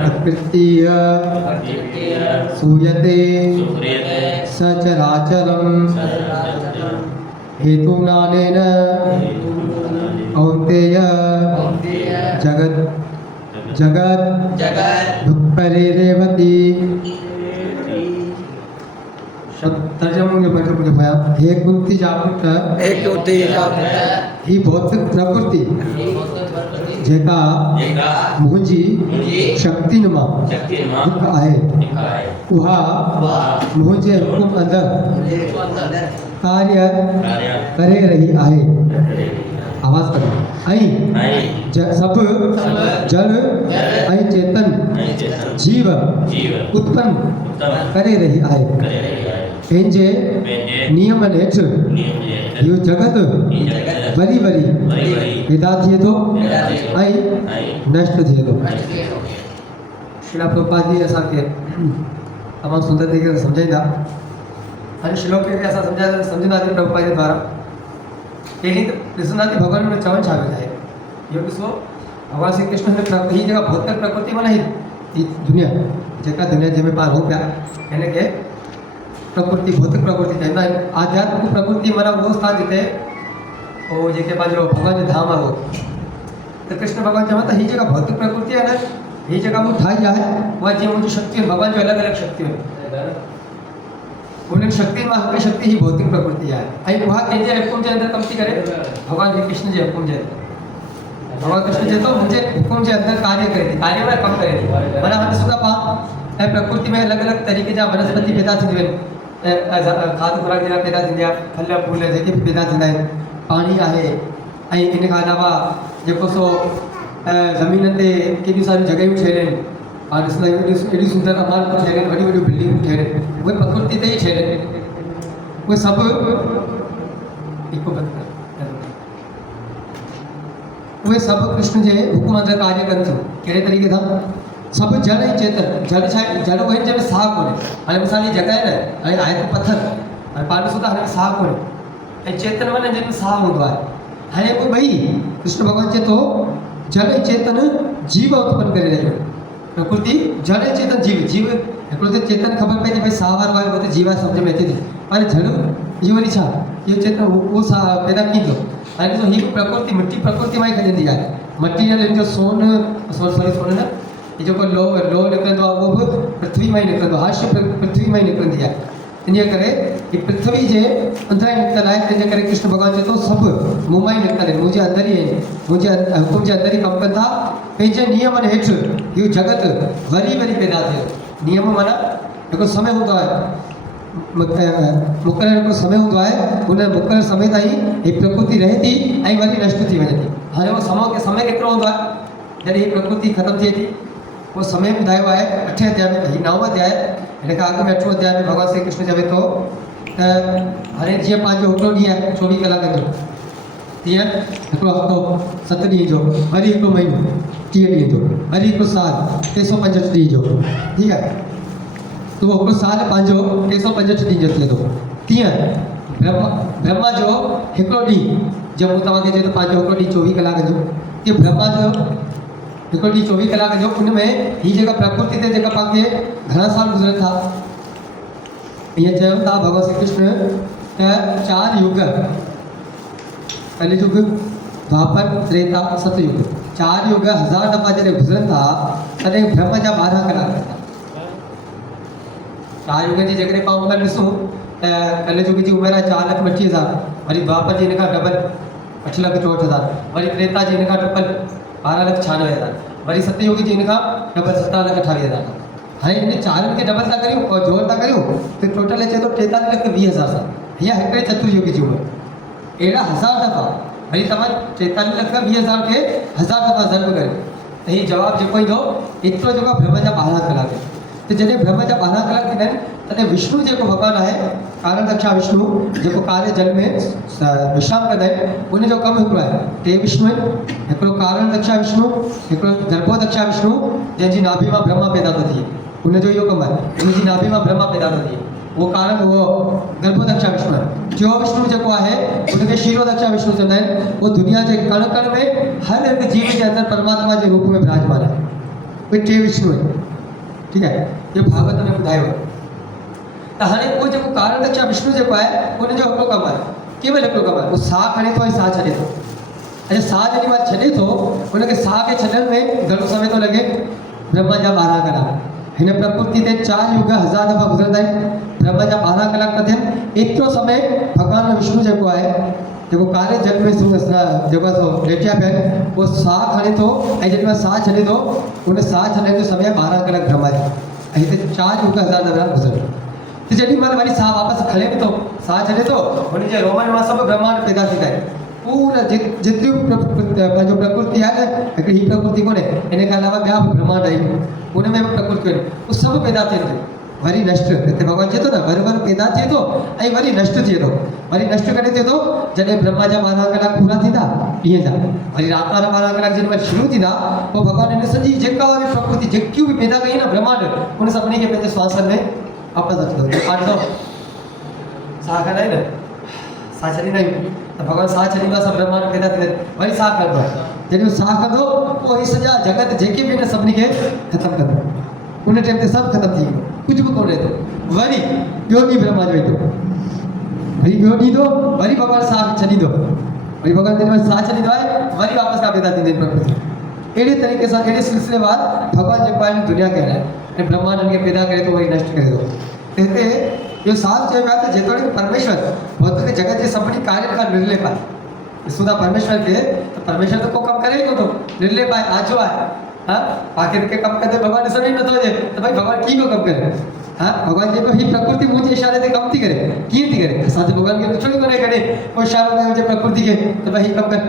प्रकृतिय सूयते सचराचरं हेतुनानेन कौन्तेय जगत दुःखरेरेवति। तर्जमा मुझे भया हे कुंती जापुत्र ही भौतिक प्रकृति जेका मुंहिंजी शक्तिनुमा हिकु आहे उहा मुंहिंजे हुकुम अंदरि कार्य करे रही आहे। आवाज़ करो ऐं सभु जल ऐं चेतन जीव उत्पन्न करे रही आहे। पंहिंजे नियमनि हेठि इहो जगत वरी वरी पैदा थिए थो ऐं नष्ट थिए थो। श्रीला प्रभुपाद जी असांखे तमामु सुंदर तरीक़े सां सम्झाईंदा। हाणे श्लोक खे असां सम्झंदासीं प्रभुपाद जे द्वारा। पहिरीं त ॾिसंदासीं भॻवान में चवणु छा वेंदा आहे। इहो ॾिसो भॻवान श्री कृष्ण हीअ जेका भौतिक प्रकृति माना ही दुनिया जेका दुनिया जंहिंमें पाण रहूं पिया हिनखे प्रकृति भौतिक प्रकृति चवंदा आहिनि। आध्यात्मिक प्रकृति माना उहो स्थान जिते उहो जेके पंहिंजो भॻवान जो धाम आहे उहो त कृष्ण भॻवान चवनि था हीअ जेका भौतिक प्रकृति आहे न हीअ जेका मूं ठाही आहे उहा जीअं मुंहिंजी शक्तियूं आहिनि भॻवान जूं अलॻि अलॻि शक्तियूं आहिनि। उन्हनि शक्ति मां हिकिड़ी शक्ति ही भौतिक प्रकृति आहे ऐं उहा कंहिंजे हुकुम जे अंदरि कमु थी करे भॻवान श्री कृष्ण जे हुकुम जे अंदरि। भॻवान कृष्ण चए थो मुंहिंजे हुकुम जे अंदरि कार्य करे थी कार्य में कमु करे थी। माना हाणे ॾिसूं था पाण ऐं प्रकृति में अलॻि अलॻि तरीक़े जा वनस्पति पैदा थींदियूं आहिनि खाद खुराक जेका पैदा थींदी आहे फल फूल जेके बि पैदा थींदा आहिनि पाणी आहे ऐं इन खां अलावा जेको सो ज़मीन ते केॾियूं सारियूं जॻहियूं ठहियल आहिनि। पाण ॾिसंदा आहियूं एॾियूं सुंदर इमारतूं ठहियल आहिनि वॾियूं वॾियूं बिल्डिंगूं ठहियल आहिनि उहे प्रकृति ते ई ठहियल आहिनि। उहे सभु उहे सभु कृष्ण जे हुकुम अंदरि कार्य कनि थियूं। कहिड़े तरीक़े सां सभु जल ऐं चेतन जल छा आहे जल उहे जंहिंमें साह कोन्हे। हाणे मिसाल जी जॻह आहे न हाणे आहे त पथर हाणे पाण ॾिसूं था हाणे साह कोन्हे ऐं चेतन माना जंहिंमें साह हूंदो आहे। हाणे उहे ॿई कृष्ण भॻवान चए थो जल ऐं चेतन जीव उत्पन्न करे रहियो। प्रकृति जल ऐं चेतन जीव जीव हिकिड़ो त चेतन ख़बर पए थी भई साह वारो आहे उहो त जीव सम्झ में अचे थी पर जल इहो वरी छा इहो चेतन उहो साह पैदा कीअं थियो। हाणे ॾिसो हीअ प्रकृति मिटी प्रकृति मां ई खजंदी आहे। मटीरियल जो सोन न ये जो लो निकिरंदो आहे उहो बि पृथ्वी मां ई निकिरंदो आहे। हर्ष पृथ्वी मां ई निकिरंदी आहे। इन करे ही पृथ्वी जे अंदरि ई निकितल आहे। तंहिंजे करे कृष्ण भॻवान चए थो सभु मूं मां ई निकितल आहिनि मुंहिंजे अंदरि ई आहिनि मुंहिंजे हुकुम जे अंदरि ई कमु कनि था। पंहिंजे नियमनि हेठि इहो जगत वरी वरी पैदा थिए। नियम माना हिकिड़ो समय हूंदो आहे मुक़ररु हिकिड़ो समय हूंदो आहे उन मुक़ररु समय ताईं हीअ प्रकृति रहे थी ऐं वरी नष्ट थी वञे थी। हाणे उहो समय केतिरो हूंदो आहे जॾहिं हीअ प्रकृति ख़तमु थिए थी वो समय ॿुधायो आहे 8 अध्याय में ही 9 अध्याय हिन खां अॻु में 8 अध्याय में भॻवान श्री कृष्ण चवे थो त हाणे जीअं पंहिंजो हिकिड़ो ॾींहुं आहे 24 कलाक जो तीअं हिकिड़ो हफ़्तो 7 ॾींहं जो वरी हिकिड़ो महीनो 30 ॾींहं जो वरी हिकिड़ो साल 365 ॾींहं जो ठीकु आहे। त उहो हिकिड़ो साल पंहिंजो 365 ॾींहं जो थिए थो। तीअं ब्रह्मा जो हिकिड़ो ॾींहुं जो मूं तव्हांखे चयो त पंहिंजो हिकिड़ो ॾींहुं 24 कलाक जो इहो ब्रह्मा जो हिकिड़ो ॾींहुं 24 कलाक जो उन में हीअ जेका प्रकृति ते जेका पाण खे घणा साल गुज़रनि था ईअं चयो था भॻवान श्री कृष्ण त 4 युग कलियुग द्वापर त्रेता सतयुग 4 युग 1000 दफ़ा जॾहिं गुज़रनि था तॾहिं ब्रह्म जा 12 कलाक था। 4 युग जी जेकॾहिं पाण उमिरि ॾिसूं त कलियुग जी उमिरि आहे 4,32,000 वरी द्वापर जी हिन खां डबल 8,64,000 वरी त्रेता जी हिन खां ट्रिपल 12,96,000 वरी सतयुग जी हिन खां डबल 17,28,000। हाणे इन 4 खे डबल था करियूं और जोड़ था करियूं त टोटल अचे थो 43,20,000 साल। हीअ हिकिड़े चतुर्युग जी उमिरि अहिड़ा 1000 दफ़ा वरी तव्हां 43,20,000 खे 1000 दफ़ा ज़र्ब करियो त हीअ जवाबु जेको ईंदो एतिरो जेको ब्रह्म जा 12 कलाक त जॾहिं ब्रह्म जा 12 कलाक थींदा आहिनि तॾहिं विष्णु जेको भॻवानु आहे कारण दक्षा विष्णु जेको काले जल में विश्राम कंदा आहिनि उनजो कमु हिकिड़ो आहे। 3 विष्णु आहिनि हिकिड़ो कारण दक्षा विष्णु हिकिड़ो गर्भो दक्षा विष्णु जंहिंजी नाभि मां ब्रह्मा पैदा थो थिए उनजो इहो कमु आहे। उनजी नाभि मां ब्रह्मा पैदा थो थिए उहो कारण उहो गर्भो दक्षा विष्णु आहे। 4 विष्णु जेको आहे उनखे क्षीरो दक्षा विष्णु चवंदा आहिनि। उहो दुनिया जे कण कण में हर हिकु जीव जे अंदरि परमात्मा जे रूप में विराजमान आहे। कोई टे विष्णु है, ठीक है, ये भागवत में बुधायो तो हाणे वो जो कारण रक्षा विष्णु जो है उन जो हिकिड़ो कमु आहे, केवल हिकिड़ो कमु आहे, वो साह खणे थो ऐं साह छॾे थो। ऐं साह जेॾी महिल छॾे थो उनखे साह खे छॾण में घणो समय थो लॻे, ब्रह्मा जा 12 कलाक। हिन प्रकृति ते 4 युग 1000 दफ़ा गुज़रंदा आहिनि, ब्रह्मा जा 12 कलाक था थियनि। एतिरो समय भॻवान विष्णु जेको आहे, जेको काले जल में जेको आहे सो लेटिया पिया आहिनि, उहो साह खणे थो ऐं जेॾी महिल साह छॾे थो उन साह छॾण जो समय 12 कलाक ब्रह्मा जो, ऐं हिते 4 युग 1000 दफ़ा गुज़रनि। त जेॾी महिल वरी साह वापसि खणे थो, साह छॾे थो, हुनजे रोमन मां सभु ब्रह्मांड पैदा थींदा आहिनि। पूरा जेतिरियूं पंहिंजो प्रकृति आहे न, हिकिड़ी ही प्रकृति कोन्हे, इन खां अलावा ॿिया बि ब्रह्मांड आहिनि, उन में बि प्रकृतियूं आहिनि, उहे सभु पैदा थियनि थियूं। वरी नष्ट, हिते भॻवानु चए थो न, वरी पैदा थिए थो ऐं वरी नष्ट थिए थो। वरी नष्ट कॾहिं थिए थो, जॾहिं ब्रह्मा जा 12 कलाक पूरा थींदा, ईअं जा वरी रात वारा 12 कलाक जेॾी महिल शुरू थींदा, पोइ भॻवानु हिन सॼी जेका बि प्रकृति जेकियूं बि पैदा कई न ब्रह्मांड, उन सभिनी खे पंहिंजे श्वासन में वापसि अची थो। साह खणंदा आहिनि, साह छॾींदा आहियूं त भॻवानु साह छॾींदो आहे, सभु ब्रह्मांड पैदा थींदा आहिनि, वरी साह कंदो आहे। जॾहिं साह कंदो पोइ ही सॼा जगत जेके बि आहिनि सभिनी खे ख़तमु कंदो। उन टाइम ते सभु ख़तमु थी वियो, कुझु बि कोन रहे थो। वरी ॿियो ॾींहुं ब्रह्मा जो ईंदो, वरी ॿियो ॾींहुं ईंदो, वरी भॻवानु साह छॾींदो, वरी भॻवानु जेॾी महिल साह छॾींदो आहे वरी वापसि खां पैदा थींदी आहिनि प्रकृति। अहिड़े तरीक़े सां अहिड़े सिलसिलेवार भॻवानु जेको आहे दुनिया खे हलाए ऐं ब्रह्मांड खे पैदा करे थो, वरी नष्ट करे थो। हिते इहो साल चयो वियो आहे त जेतोणीकि परमेश्वर भौतिक जगत जे सभिनी कार्य खां निर्लेप आहे। ॾिसूं था परमेश्वर खे, त परमेश्वर त को कमु करे ई कोन थो, निर्लेप आहे, आजो आहे। हा, बाक़ी के कमु कंदे भॻवानु ॾिसण ई नथो अचे त भई भॻवानु कीअं कमु करे। हा, भॻवानु चए पियो ही प्रकृति मुंहिंजे इशारे ते कमु थी करे, कीअं थी करे, असां त भॻवान खे ॾिठो ई कोन्हे कॾहिं को इशारो कयो हुजे प्रकृति खे त भई ही कमु कर।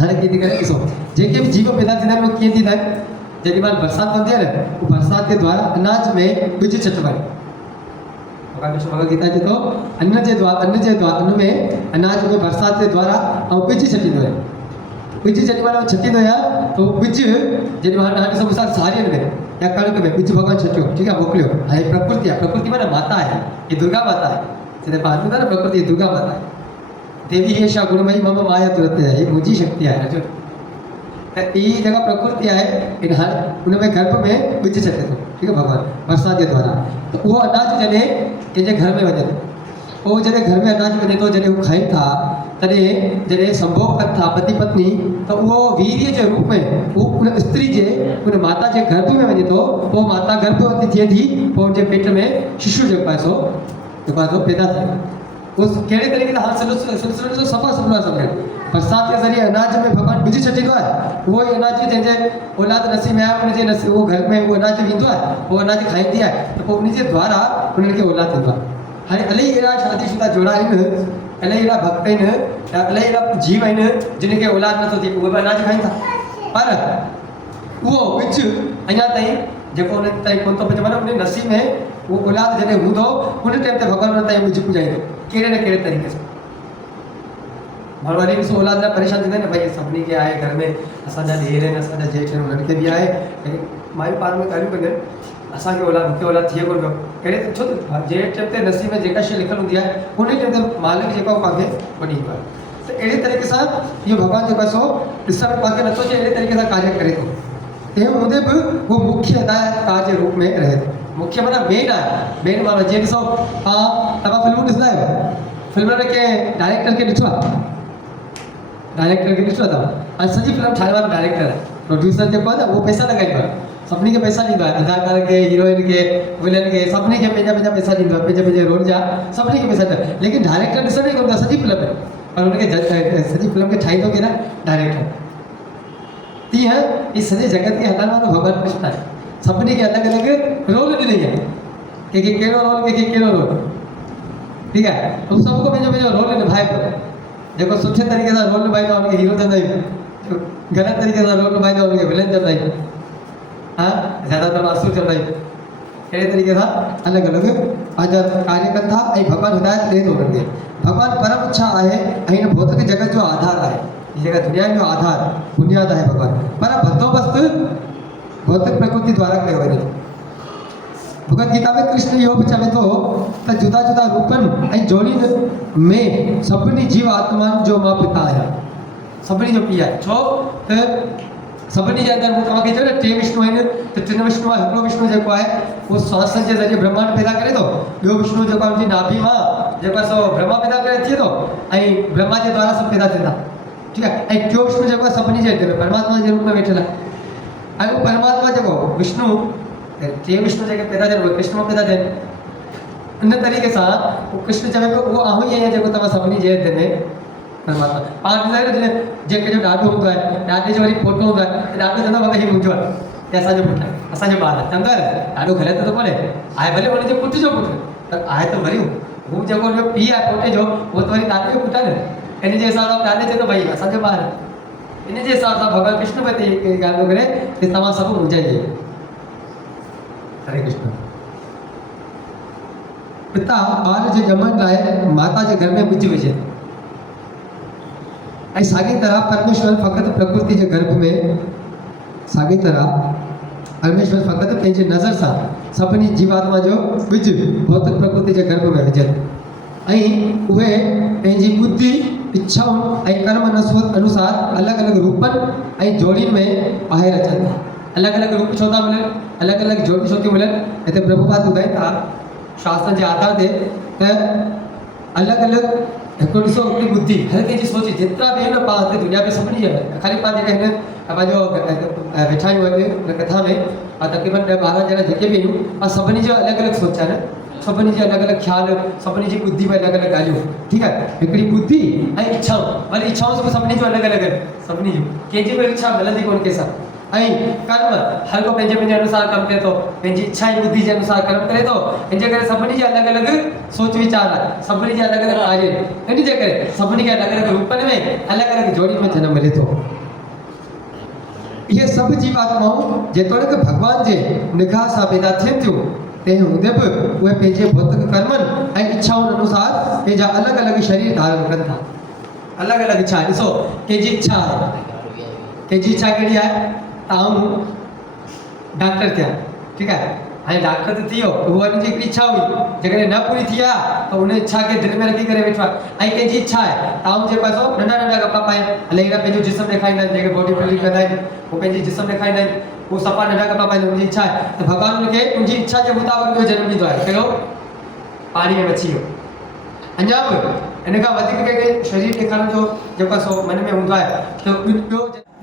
हाणे कीअं थी करे, ॾिसो जेके बि जीव पैदा थींदा आहिनि उहे कीअं थींदा आहिनि, जेॾी महिल बरसाति पवंदी आहे न, उहो बरसाति जे द्वारा अनाज में ॿिज छटिबो आहे। भगवद गीता चए थो अन्न जे द्वारा अन्न में अनाज में बरसाति जे द्वारा ऐं ॿिज छटींदो आहे। ॿिज जेॾी महिल छटींदो आहे त उहो ॿिज जेॾी महिल हाणे ॾिसो मिसाल साड़ियुनि में या कणिक में ॿिज भॻवानु छटियो, ठीकु आहे, मोकिलियो। हाणे प्रकृति आहे, प्रकृति माना माता आहे, ये दुर्गा माता आहे, जॾहिं पाण ॿुधा न प्रकृति दुर्गा माता आहे। देवी एषा गुणमयी मम माया तुरते आहे, मुंहिंजी शक्ति आहे। अर्जुन त ई जेका प्रकृति आहे इन हाणे उन में गर्भ में ॿिज छटे थो, ठीकु आहे, भॻवानु बरसाति जे द्वारा। त उहो अनाज जॾहिं कंहिंजे घर में वञे थो, उहो जॾहिं घर में अनाज वञे थो, जॾहिं उहो खाइनि था, तॾहिं जॾहिं संभोग कनि था पति पत्नी, त उहो वीर्य जे रूप में उहो उन स्त्री जे उन माता जे गर्भ में वञे थो। पोइ माता गर्भवती थिए थी, पोइ उनजे पेट में शिशु जेको आहे सो पैदा थिए। उहो कहिड़े तरीक़े सां हाणे सिलसिलो जो सफ़ा सफ़ा सम्झनि। बरसाति जे ज़रिए अनाज में भॻवानु ॿिज छटींदो आहे, उहो ई अनाज जंहिंजे औलाद नसीब में आहे उनजे नसीब उहो घर में उहो अनाज ईंदो आहे, उहो अनाज खाईंदी आहे, त पोइ उनजे द्वारा उन्हनि खे औलाद थींदो आहे। हाणे इलाही अहिड़ा शादीशुदा जोड़ा आहिनि, इलाही अहिड़ा भक्त आहिनि, इलाही अहिड़ा जीव आहिनि जिन खे औलाद नथो थिए, उहे बि अनाज खाइनि था, पर उहो ॿिज अञा ताईं जेको उन ताईं कोन थो पहुचे, माना उन नसीब में उहो औलाद जॾहिं हूंदो उन टाइम ते भॻवानु उन ताईं ॿिज पुॼाईंदो, कहिड़े न कहिड़े तरीक़े सां। माण्हू वरी ॾिसो औलाद लाइ परेशान थींदा आहिनि, भई सभिनी खे आहे घर में, असांजा ॾेर आहिनि, असांजा जेठ आहिनि, उन्हनि खे बि आहे, मायूं पाण में ॻाल्हियूं कंदियूं आहिनि, असांखे औलाद मूंखे औलाद थिए कोन पियो, कहिड़े छो त जंहिं टाइम ते नसीब में जेका शइ लिखियलु हूंदी आहे उन टाइम ते मालिक जेको पाण खे वञी ईंदो आहे। त अहिड़े तरीक़े सां इहो भॻवानु जेको आहे सो ॾिसण में पाण खे नथो अचे, अहिड़े तरीक़े सां कार्य करे थो। तंहिं हूंदे बि उहो मुख्य हिदायतकार जे रूप में रहे थो। मुख्य माना मेन आहे, मेन माना जीअं ॾिसो तव्हां फिल्मूं ॾिसंदा आहियो, फिल्म में कंहिं डायरेक्टर खे ॾिठो आहे, डायरेक्टर खे ॾिठो आहे तव्हां, सॼी फिल्म ठाहिण वारो डायरेक्टर आहे, प्रोड्यूसर जेको आहे न उहो पैसा लॻाईंदो आहे, सभिनी खे पैसा ॾींदो आहे, अदाकार खे, हीरोइन खे, विलन खे, सभिनी खे पंहिंजा पंहिंजा पैसा ॾींदो आहे, पंहिंजे पंहिंजे रोल जा सभिनी खे पैसा ॾींदो आहे। लेकिन डायरेक्टर ॾिसण ई कोन था सॼी फिल्म में, पर हुनखे सॼी फिल्म खे ठाहींदो केरु आहे, डायरेक्टर। तीअं ही सॼे जगत खे हलाइण वारो भॻवानु कृष्ण आहे, सभिनी खे अलॻि अलॻि रोल ॾिनई आहे, कंहिंखे कहिड़ो रोल, कंहिंखे कहिड़ो रोल, ठीकु आहे, हू सभु को पंहिंजो पंहिंजो रोल निभाए पियो। जेको सुठे तरीक़े सां रोल निभाईंदो आहे हुनखे हीरो चवंदा आहियूं, ग़लति तरीक़े सां रोल निभाईंदो आहे हुनखे विलन चवंदा आहियूं, हा ज़्यादातर असुर चवंदा आहियूं। अहिड़े तरीक़े सां अलॻि अलॻि पंहिंजा कार्य कनि था ऐं भॻवानु हिदायत ॾिए थो हुननि खे। भॻवानु परम इच्छा आहे ऐं हिन भौतिक जगत जो आधार आहे, जेका दुनिया जो आधार बुनियाद आहे भॻवानु, पर बंदोबस्तु भौतिक प्रकृति द्वारा कयो वञे। भगवद गीता में कृष्ण इहो बि चवे थो त जुदा जुदा रूपनि ऐं जोड़ियुनि में सभिनी जीव आत्माउनि जो मां पिता आहियां, सभिनी जो पीउ आहे। छो त सभिनी जे अंदर मूं तव्हांखे चयो न टे विष्णु आहिनि त टिनि विष्णु आहे हिकिड़ो विष्णु जेको आहे उहो श्वास जे ज़रिए ब्रह्मांड पैदा करे थो। ॿियो विष्णु जेको आहे उनजी नाभि मां जेको आहे सो ब्रह्मा पैदा करे थिए थो ऐं ब्रह्मा जे द्वारा सभु पैदा थींदा। ठीकु आहे। ऐं टियों विष्णु जेको आहे सभिनी जे अंदर परमात्मा जे रूप में वेठल आहे। ऐं उहो परमात्मा जेको विष्णु टे विष्णु जेके पैदा थियनि उहे कृष्ण मां पैदा थियनि। इन तरीक़े सां कृष्ण चवे पियो उहो आऊं ई आहियां जेको तव्हां सभिनी जे हथ में परमात्मा पाण ॾिसंदा आहियो न जेके जो ॾाॾो हूंदो आहे ॾाॾे जो वरी पोटो हूंदो आहे ॾाॾो चवंदो आहे ही मुंहिंजो आहे या असांजो पुटु आहे असांजो ॿारु आहे चवंदा आहिनि ॾाढो ग़लति थो कोन्हे आहे भले हुनजे पुट जो पुटु पर आहे त वरी हू जेको हुनजो पीउ आहे पोटे जो उहो त वरी ॾाॾे जो पुटु आहे न। इन जे हिसाब सां ॾाॾे चए थो भई असांजो ॿारु आहे। इन जे हिसाब सां भॻवानु कृष्ण बि हिते ॻाल्हि थो करे की तव्हां सभु मुंहिंजा ई आहियो। हरे कृष्ण। पिता ॿार जे ॼमण लाइ माता जे घर में ॿिज विझे थो ऐं साॻी तरह परमेश्वर फ़क़ति प्रकृति जे गर्भ में साॻी तरह परमेश्वर फ़क़ति पंहिंजी नज़र सां सभिनी जीवात्मा जो ॿिज भौतिक प्रकृति जे गर्भ में विझे थो ऐं उहे पंहिंजी बुद्धि इच्छाउनि ऐं कर्म अनुसार अलॻि अलॻि रूपनि ऐं जोड़ियुनि में ॿाहिरि अचनि था। अलॻि अलॻि रूप छो था मिलनि अलॻि अलॻि जोड़ी छो थियूं मिलनि हिते प्रभुपाद ॿुधाइनि था शास्त्रनि जे आधार ते त अलॻि अलॻि हिकिड़ो ॾिसो हिकिड़ी बुद्धि हर कंहिंजी सोच जेतिरा बि आहिनि पाण हिते दुनिया में सभिनी जे ख़ाली पाण जेके आहिनि पंहिंजो वेठा आहियूं हिन कथा में तक़रीबन 10-12 ॼणा जेके बि आहियूं पाण सभिनी जो अलॻि अलॻि सोच आहे न सभिनी जे अलॻि अलॻि ख़्याल सभिनी जी बुद्धि में अलॻि अलॻि ॻाल्हियूं। ठीकु आहे। हिकिड़ी बुद्धि ऐं इच्छाऊं वरी इच्छाऊं बि सभिनी जूं अलॻि अलॻि आहिनि सभिनी जूं कंहिंजी बि इच्छा मिलंदी कोन कंहिंसां। ऐं कर्म हर को पंहिंजे पंहिंजे अनुसार कमु करे थो पंहिंजी इच्छा ऐं बुद्धि जे अनुसार कर्म करे थो। इन जे करे सभिनी जे अलॻि अलॻि सोच वीचार आहे सभिनी जे अलॻि अलॻि कार्य इन जे करे सभिनी खे अलॻि अलॻि रूपनि में अलॻि अलॻि जोड़ी में जनम मिले थो। इहे सभु जीवात्माऊं जेतोणीकि भॻवान जे निगाह सां पैदा थियनि थियूं तंहिं हूंदे बि उहे पंहिंजे भौतिक कर्मनि ऐं इच्छाउनि अनुसार पंहिंजा अलॻि अलॻि शरीर धारण कनि था। अलॻि अलॻि इच्छा ॾिसो कंहिंजी इच्छा आहे कंहिंजी इच्छा कहिड़ी आहे आऊं डॉक्टर थिया। ठीकु आहे। हाणे डॉक्टर त थी वियो उहा हुनजी हिकिड़ी इच्छा हुई जेकॾहिं न पूरी थी आहे त उन इच्छा खे दिलि में रखी करे वेठो आहे। ऐं कंहिंजी इच्छा आहे आऊं जेको आहे सो नंढा नंढा कपिड़ा पाइनि हले अहिड़ा पंहिंजो जिस्म ॾेखारींदा आहिनि जेके बॉडी बिल्डिंग कंदा आहिनि उहे पंहिंजी जिस्म ॾेखारींदा आहिनि उहो सफ़ा नंढा कपिड़ा पाईंदा उनजी इच्छा आहे त भॻवानु हुनखे उनजी इच्छा जे मुताबिक़ ॿियो जनम ॾींदो आहे कहिड़ो पाणी में मच्छी वियो। अञा बि इन खां वधीक कंहिंखे शरीर ॾेखारण जो जेको आहे सो मन में हूंदो आहे त ॿियो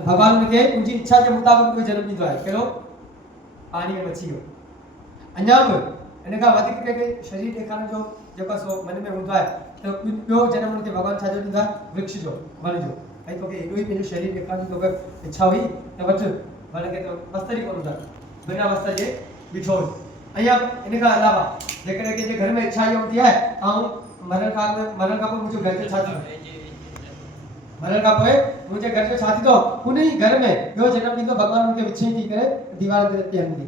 भॻवानु हुनखे उनजी इच्छा जे मुताबिक़ ॿियो जनम ॾींदो आहे कहिड़ो पाणी में मच्छी वियो। अञा बि इन खां वधीक कंहिंखे शरीर ॾेखारण जो जेको आहे सो मन में हूंदो आहे त ॿियो जनम हुनखे भॻवानु छाजो ॾींदो आहे वृक्ष जो वण जो। ऐं तोखे हेॾो ई पंहिंजो शरीर ॾेखारण जी तोखे इच्छा हुई त वठि वण खे त वस्त्र ई कोन हूंदा बिना वस्त्र जे बीठो हुई। अञा इन खां अलावा जेकॾहिं कंहिंजे घर में इच्छा इहा हूंदी आहे ऐं मरण खां पोइ मुंहिंजो घर जो छा थींदो मरण खां पोइ मुंहिंजे घर जो छा थींदो उन ई घर में ॿियो जनम ॾींदो भॻवानु हुनखे विछी थी करे दीवार ते रखी हलंदी।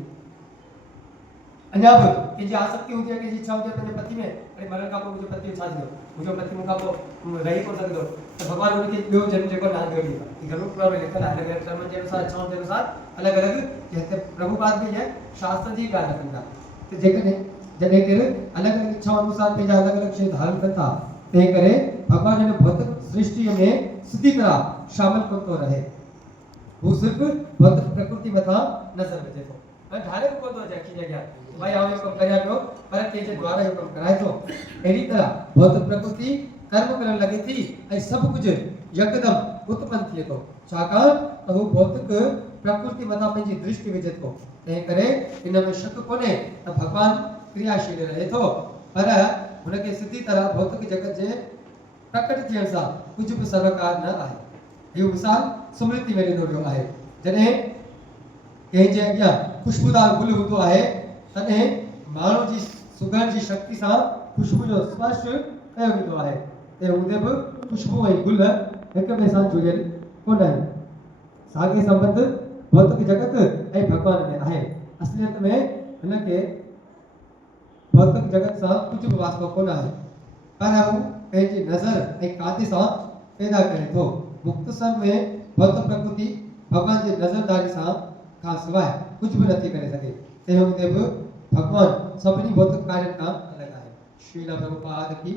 अञा बि कंहिंजी आसक्ति हूंदी आहे कंहिंजी इच्छा हूंदी आहे पंहिंजे पति में अरे मरण खां पोइ मुंहिंजो पति छा थींदो मुंहिंजो पति मूंखां पोइ रही कोन सघंदो त भॻवानु हुनखे ॿियो जनम जेको नाम ॾियो ॾींदो आहे। गरुड़ पुराण में लिखियलु आहे अलॻि अलॻि कर्मनि जे अनुसार इच्छाउनि जे अनुसार अलॻि अलॻि हिते प्रभुपाद बि इहा शास्त्र जी ॻाल्हि कंदा त जेकॾहिं जॾहिं केरु अलॻि अलॻि इच्छाउनि अनुसार पंहिंजा अलॻि अलॻि शइ धारण कनि था तंहिं करे भॻवानु हिन भौतिक सृष्टिअ में सिधी तरह शामिल कोन थो रहे हू सिर्फ़ु भौतिक प्रकृति मथां नज़र विझे थो डायरेक्ट कोन थो अचे अखि जे अॻियां भाई आउं इहो कमु करियां पियो पर कंहिंजे द्वारा इहो कमु कराए थो। अहिड़ी तरह भौतिक प्रकृति कर्म करणु लॻे थी ऐं सभु कुझु यकदमि उत्पन्न थिए थो छाकाणि त हू भौतिक प्रकृति मथां पंहिंजी दृष्टि विझे थो। तंहिं करे इन में शक कोन्हे त भॻवानु क्रियाशील रहे थो पर हुनखे सिधी तरह भौतिक जगत जे प्रकट थियण सां कुझु बि सरोकार न आहे। इहो मिसाल स्मृति में ॾिनो वियो आहे जॾहिं कंहिंजे अॻियां ख़ुशबूदार गुल हूंदो आहे तॾहिं माण्हू जी सुगंध जी शक्ति सां ख़ुशबू जो स्पर्श कयो वेंदो आहे तंहिं हूंदे बि ख़ुशबू ऐं गुल हिक ॿिए सां जुड़ियल कोन आहिनि। साॻे संबंध भौतिक जगत ऐं भॻवान में आहे। असलियत में हिनखे भौतिक जगत सां कुझु बि वास्तो कोन आहे पर हू पंहिंजी नज़र ऐं काते सां पैदा करे थो। मुख़्तसर में भौतिक प्रकृति भॻवान जी नज़रदारी सां खां सवाइ कुझु बि नथी करे सघे तंहिं हूंदे बि भॻवानु सभिनी भौतिक कार्यनि खां अलॻि आहे। श्रील प्रभुपाद की